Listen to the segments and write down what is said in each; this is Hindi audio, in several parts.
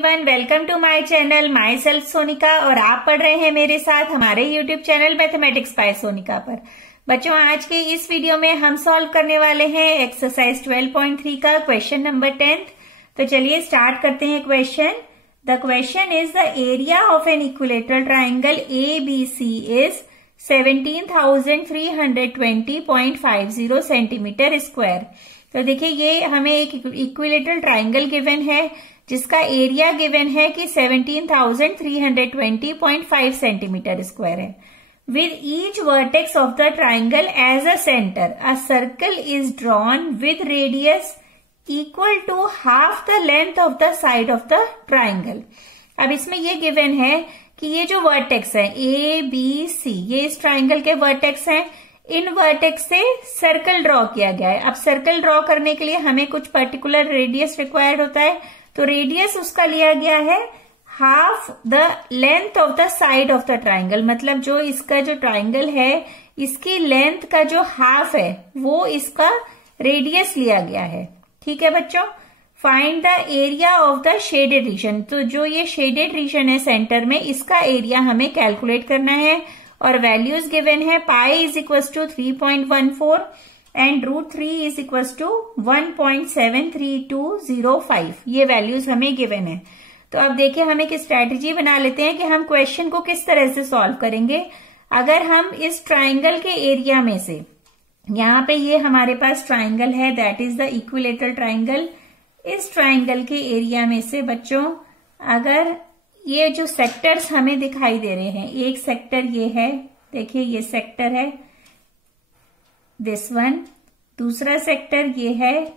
Everyone, welcome to my channel myself Sonika. और आप पढ़ रहे हैं मेरे साथ हमारे YouTube channel mathematics by Sonika पर। बच्चों, आज के इस वीडियो में हम सॉल्व करने वाले हैं एक्सरसाइज 12.3 का क्वेश्चन नंबर 10। तो चलिए स्टार्ट करते हैं question. The question is the area of an equilateral triangle ABC is 17,320.50 centimetre square. तो देखिए, ये हमें एक इक्विलेटरल ट्राइंगल गिवन है जिसका एरिया गिवन है कि 17,320.5 सेंटीमीटर स्क्वायर है। With each vertex of the triangle as a centre a circle is drawn with radius equal to half the length of the side of the triangle. अब इसमें ये गिवन है कि ये जो वर्टेक्स है ABC, ये इस ट्राइंगल के वर्टेक्स हैं। इन वर्टेक्स से सर्कल ड्रॉ किया गया है। अब सर्कल ड्रॉ करने के लिए हमें कुछ पर्टिकुलर रेडियस रिक्वायर्ड होता है, तो रेडियस उसका लिया गया है half the length of the side of the triangle. मतलब जो इसका जो ट्राइंगल है इसकी लेंथ का जो हाफ है वो इसका रेडियस लिया गया है। ठीक है बच्चों, find the area of the shaded reason. तो जो ये शेडेड रीजन है सेंटर में, इसका एरिया हमें कैलकुलेट करना है और वैल्यूज गिवन है। Pi is equal to 3.14 and √3 is equal to 1.73205। ये वैल्यूज हमें गिवन है। तो अब देखिए, हम एक स्ट्रेटेजी बना लेते हैं कि हम क्वेश्चन को किस तरह से सॉल्व करेंगे। अगर हम इस ट्राइंगल के एरिया में से, यहाँ पे ये हमारे पास ट्राइंगल है, that is the equilateral triangle. इस ट्राइंगल के एरिया में से बच्चों, अगर ये जो सेक्टर्स हमें दिखाई दे रहे हैं, एक सेक्टर ये है, देखिए ये सेक्टर है दिस वन। दूसरा सेक्टर ये है,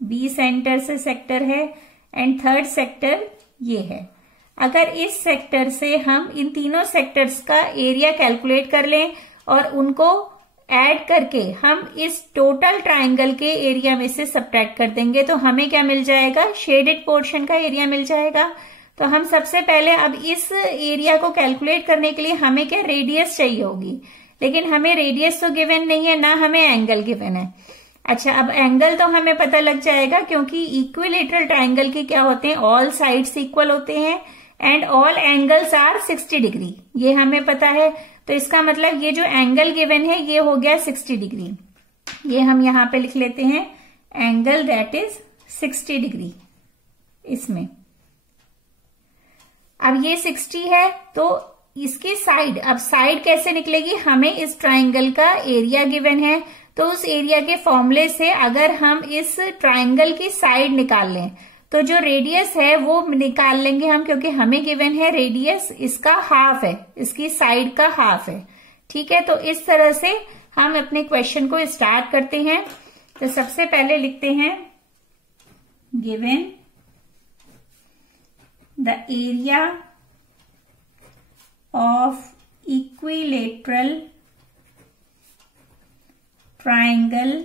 बी सेंटर से सेक्टर है, एंड थर्ड सेक्टर ये है। अगर इस सेक्टर से हम इन तीनों सेक्टर्स का एरिया कैलकुलेट कर लें और उनको ऐड करके हम इस टोटल ट्राइंगल के एरिया में से सब्ट्रैक्ट कर देंगे तो हमें क्या मिल जाएगा, शेडेड पोर्शन का एरिया मिल जाएगा। तो हम सबसे पहले अब इस एरिया को कैलकुलेट करने के लिए हमें क्या रेडियस चाहिए होगी, लेकिन हमें रेडियस तो गिवन नहीं है, ना हमें एंगल गिवन है। अच्छा, अब एंगल तो हमें पता लग जाएगा क्योंकि इक्विलेटरल ट्राइंगल के क्या होते हैं, ऑल साइड्स इक्वल होते हैं and all angles are 60 degree, ये हमें पता है। तो इसका मतलब ये जो एंगल गिवन है ये हो गया 60 डिग्री। ये हम यहां पे लिख लेते हैं, एंगल दैट इज 60 डिग्री इसमें। अब ये 60 है तो इसकी साइड, अब साइड कैसे निकलेगी, हमें इस ट्राइंगल का एरिया गिवन है तो उस एरिया के फॉर्मूले से अगर हम इस ट्राइंगल की साइड निकाल लें तो जो रेडियस है वो निकाल लेंगे हम, क्योंकि हमें गिवन है रेडियस इसका हाफ है, इसकी साइड का हाफ है। ठीक है, तो इस तरह से हम अपने क्वेश्चन को स्टार्ट करते हैं। तो सबसे पहले लिखते हैं, given the area of equilateral triangle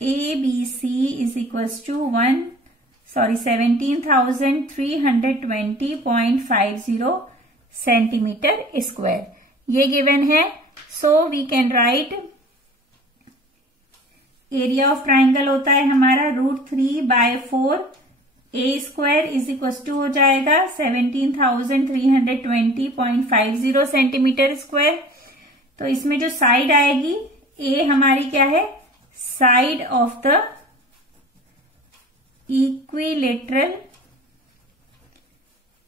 ABC is equals to 17,320.50 centimetre square. ये गिवन है। So we can write area of triangle होता है हमारा √3/4 A square is equal to हो जाएगा 17,320.50 सेंटीमीटर स्क्वायर। तो इसमें जो साइड आएगी, A हमारी क्या है, side of the equilateral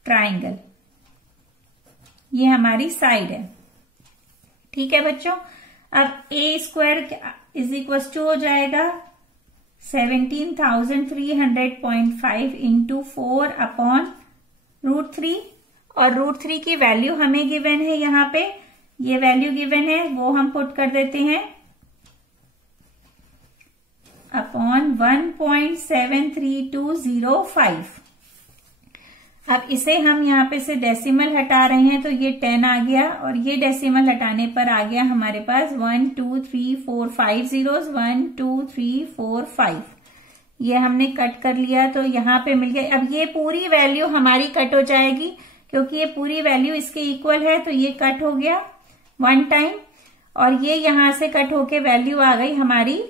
triangle, ये हमारी साइड है। ठीक है बच्चों, अब A square is equal to हो जाएगा 17,300.5 इंटू 4/√3 और √3 की वैल्यू हमें गिवन है, यहाँ पे ये वैल्यू गिवन है वो हम पुट कर देते हैं अपॉन 1.73205। अब इसे हम यहाँ पे से डेसिमल हटा रहे हैं तो ये 10 आ गया और ये डेसिमल हटाने पर आ गया हमारे पास 1 2 3 4 5 zeros, 1 2 3 4 5। ये हमने कट कर लिया तो यहाँ पे मिल गया। अब ये पूरी वैल्यू हमारी कट हो जाएगी क्योंकि ये पूरी वैल्यू इसके इक्वल है, तो ये कट हो गया 1 टाइम और ये यहां से कट होके वैल्यू आ गई हमारी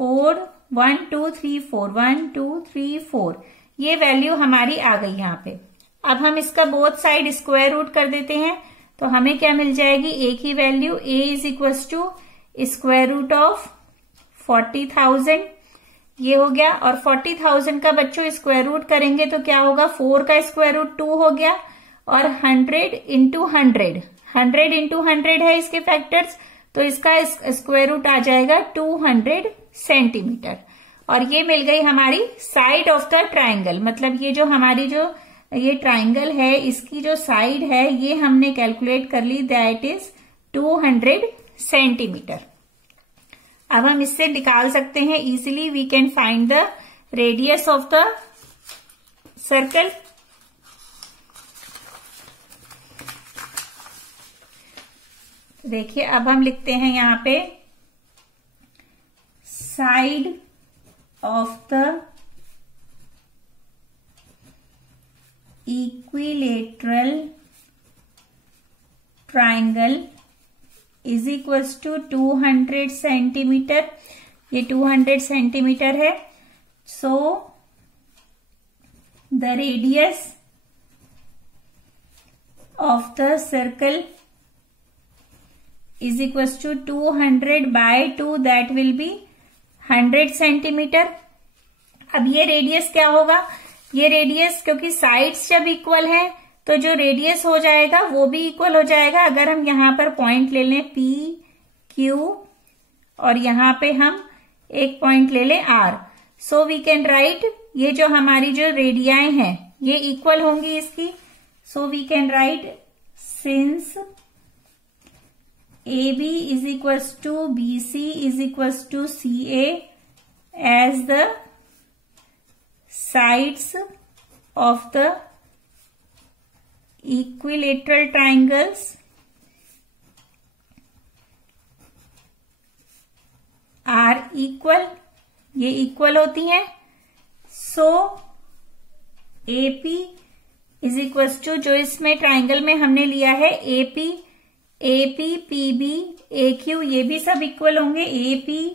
4 1 2 3 4 1 2 3 4। ये वैल्यू हमारी आ गई यहाँ पे। अब हम इसका बोथ साइड स्क्वायर रूट कर देते हैं तो हमें क्या मिल जाएगी, एक ही value a is equal to square root of 40,000 ये हो गया। और 40,000 का बच्चों स्क्वायर रूट करेंगे तो क्या होगा, 4 का स्क्वायर रूट 2 हो गया और 100 इंटू 100 इंटू 100 है इसके फैक्टर्स, तो इसका स्क्वायर रूट आ जाएगा 200 सेंटीमीटर। और ये मिल गई हमारी साइड ऑफ द ट्राइंगल, मतलब ये जो हमारी जो ये ट्राइंगल है इसकी जो साइड है ये हमने कैलकुलेट कर ली, दैट इज 200 सेंटीमीटर। अब हम इससे निकाल सकते हैं easily, we can find the radius of the circle. देखिए अब हम लिखते हैं यहां पे side of the equilateral triangle is equals to 200 centimetre. ये 200 सेंटीमीटर है। So the radius of the circle is equals to 200 by 2, that will be 100 centimetre. अब ये रेडियस क्या होगा, ये रेडियस क्योंकि साइड्स जब इक्वल है तो जो रेडियस हो जाएगा वो भी इक्वल हो जाएगा। अगर हम यहां पर पॉइंट ले लें P, Q और यहां पे हम एक पॉइंट ले लें R, so we can write ये जो हमारी जो रेडियाएं हैं ये इक्वल होंगी इसकी। So we can write since AB is equals to BC is equals to CA as the sides of the equilateral triangles are equal, ये इक्वल होती हैं। सो AP is equals to, जो इसमें ट्राइंगल में हमने लिया है AP, PB, AQ ये भी सब इक्वल होंगे। AP,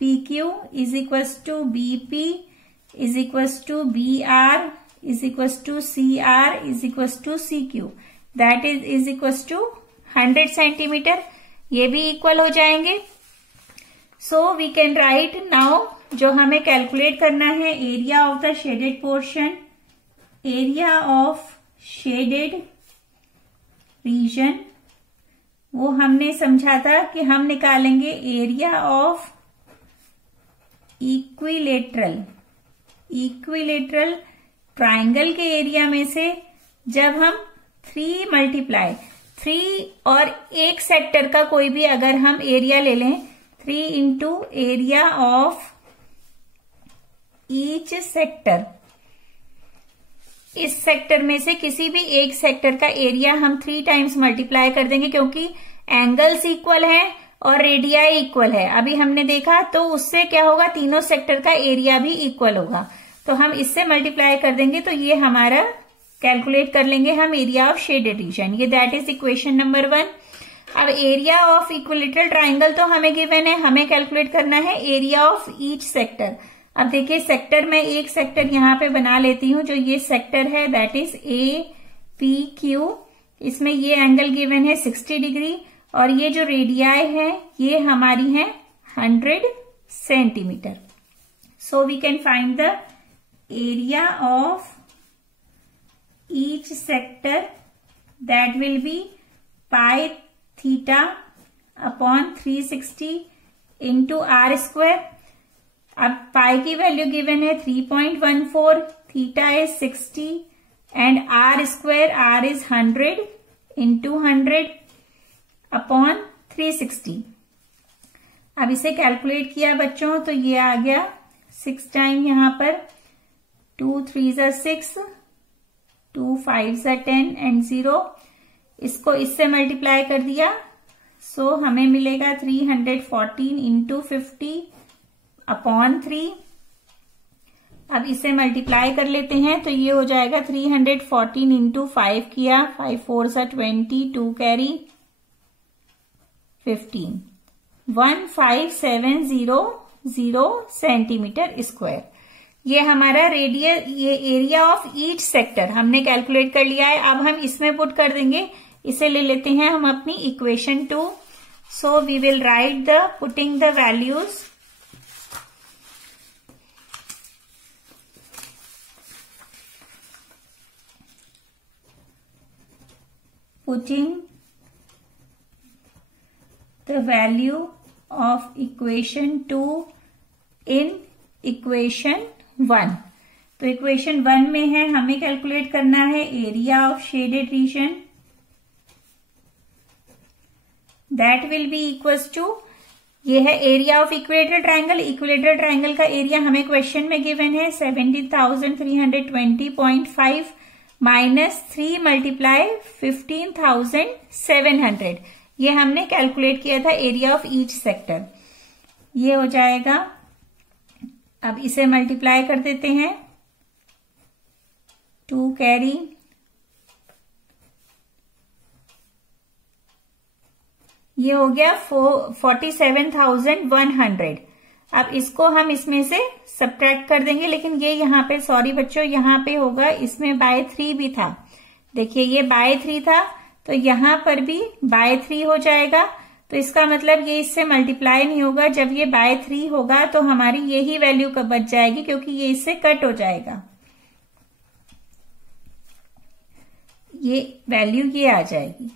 PQ is equals to BP is equals to BR is equals to CR is equals to CQ, that is equals to 100 centimetre. ये भी इक्वल हो जाएंगे। So we can write now, जो हमें कैलकुलेट करना है area of the shaded portion, area of shaded region, वो हमने समझा था कि हम निकालेंगे एरिया ऑफ इक्विलेटरल ट्राइंगल के एरिया में से जब हम 3 मल्टीप्लाई 3 और एक सेक्टर का कोई भी अगर हम एरिया ले लें 3 into area of each sector, इस सेक्टर में से किसी भी एक सेक्टर का एरिया हम 3 टाइम्स मल्टीप्लाई कर देंगे, क्योंकि एंगल्स इक्वल है और रेडियाई इक्वल है अभी हमने देखा, तो उससे क्या होगा, तीनों सेक्टर का एरिया भी इक्वल होगा। तो हम इससे मल्टीप्लाई कर देंगे तो ये हमारा कैलकुलेट कर लेंगे हम एरिया ऑफ शेडेड रीजन, ये दैट इज इक्वेशन नंबर 1। अब एरिया ऑफ इक्विलेटरल ट्राइंगल तो हमें गिवन है, हमें कैलकुलेट करना है एरिया ऑफ ईच सेक्टर। अब देखिए सेक्टर में एक सेक्टर यहां पे बना लेती हूं, जो ये सेक्टर है दैट इज APQ, इसमें ये एंगल गिवन है 60 डिग्री और ये जो रेडियाई है ये हमारी है 100 centimetre. So we can find the area of each sector, that will be pi theta upon 360 into R square. अब पाई की वैल्यू गिवन है 3.14, theta is 60 and R square, R is 100 into 100 upon 360। अब इसे कैलकुलेट किया बच्चों तो ये आ गया 6 टाइम, यहां पर 2 3 6, 2 5 10 एंड 0, इसको इससे मल्टीप्लाई कर दिया। सो हमें मिलेगा 314 इंटू 50 अपॉन 3। अब इसे मल्टीप्लाई कर लेते हैं तो ये हो जाएगा 314 इंटू 5 किया, 5 4 सा 20, 2 कैरी 15, 15700 सेंटीमीटर स्क्वायर। ये हमारा रेडियस, ये एरिया ऑफ ईच सेक्टर हमने कैलकुलेट कर लिया है। अब हम इसमें पुट कर देंगे, इसे ले लेते हैं हम अपनी equation 2। So we will write the putting the values, putting the value of equation 2 in equation 1। तो इक्वेशन 1 में है, हमें कैलकुलेट करना है area of shaded region, that will be equals to, ये है area of equator triangle. Equator triangle का एरिया हमें क्वेश्चन में गिवन है 17,320.5 माइनस 3 मल्टीप्लाई 15,700। ये हमने कैलकुलेट किया था एरिया ऑफ ईच सेक्टर। ये हो जाएगा, अब इसे मल्टीप्लाई कर देते हैं, 2 कैरी, ये हो गया 47,100। अब इसको हम इसमें से सब्ट्रैक्ट कर देंगे, लेकिन ये यहाँ पे, सॉरी बच्चों, यहाँ पे होगा, इसमें बाय 3 भी था। देखिए ये बाय 3 था, तो यहाँ पर भी बाय 3 हो जाएगा। तो इसका मतलब ये इससे मल्टीप्लाई नहीं होगा। जब ये बाय 3 होगा तो हमारी यही वैल्यू कब बच जाएगी, क्योंकि ये इससे कट हो जाएगा, ये वैल्यू ये आ जाएगी।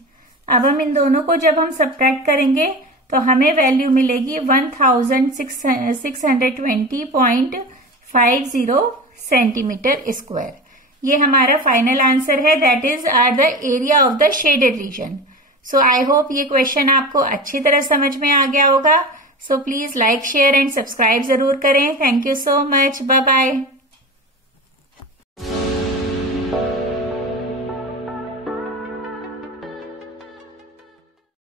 अब हम इन दोनों को जब हम सब्ट्रैक्ट करेंगे तो हमें वैल्यू मिलेगी 1620.50 सेंटीमीटर स्क्वायर। ये हमारा फाइनल आंसर है, that is are the area of the shaded region. So I hope ये क्वेश्चन आपको अच्छी तरह समझ में आ गया होगा। So please like, share and subscribe जरूर करें। Thank you so much, bye bye.